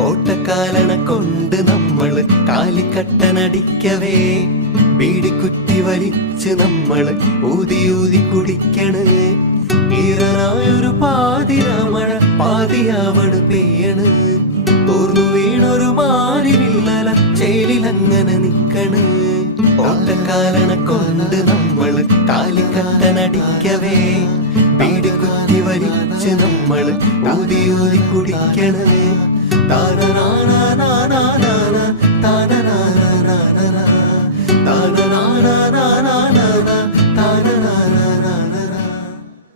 ഓട്ടക്കാലണ കൊണ്ട് നമ്മള് കാലിക്കട്ടനടിക്കവേ ബീഡിക്കുറ്റി വലിച്ച് നമ്മള് ഊതി ഊതി കുടിക്കണ്. ഈറനായൊരു പാതിര മഴ പാതിയാവണ് പെയ്യണ്. തോർന്നു വീണൊരു മാറിവില്ലല ചേലിലങ്ങനെ നിക്കണ്. ഓട്ടക്കാലണ കൊണ്ട് നമ്മള് കാലിക്കട്ടനടിക്കവേ ബീഡിക്കുറ്റി വലിച്ച് നമ്മള് ഊതി ഊതി കുടിക്കണ്. താന